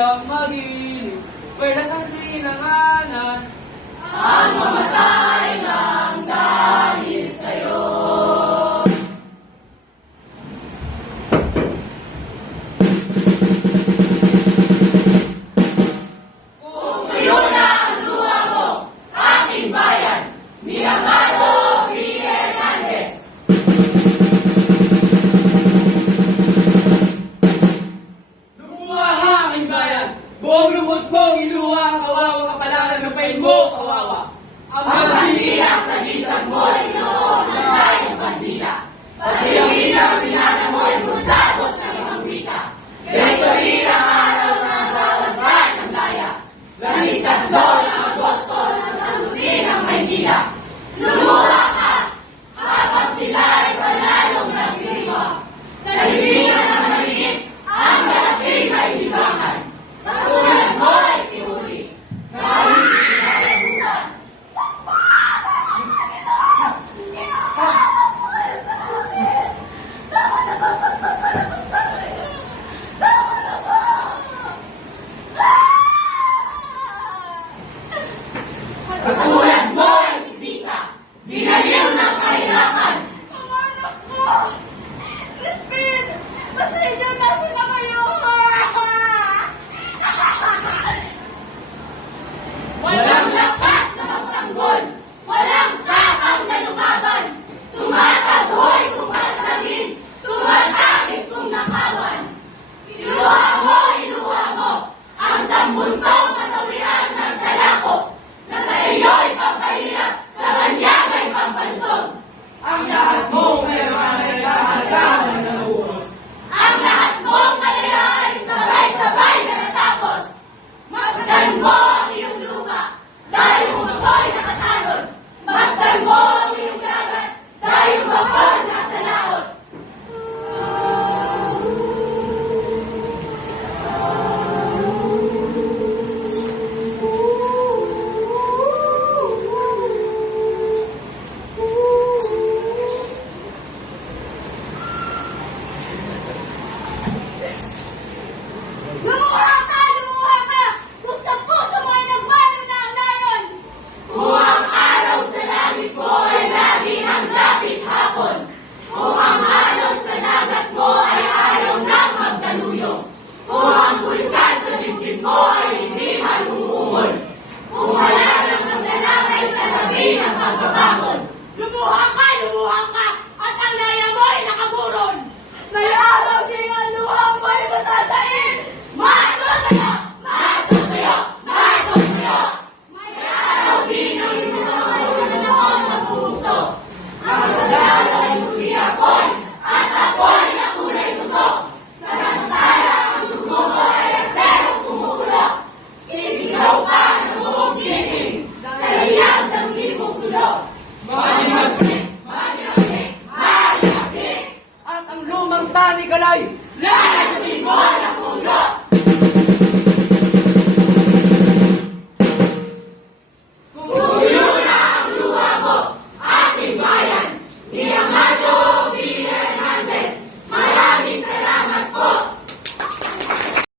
tiyak magiliw, pwede sa sinanganan. Ang mamatay ng dahil sa'yo. Kung tuyo na ang luha mo, aking bayan, ni Amado P. Hernandez. Lumuha ka, aking bayan! Buong lungkot mong iluha ang kawawa kapalaran ng pain mo, kawawa! Ang bandila sa gisag mo ay noon ng dahil bandila. Pati ang ilang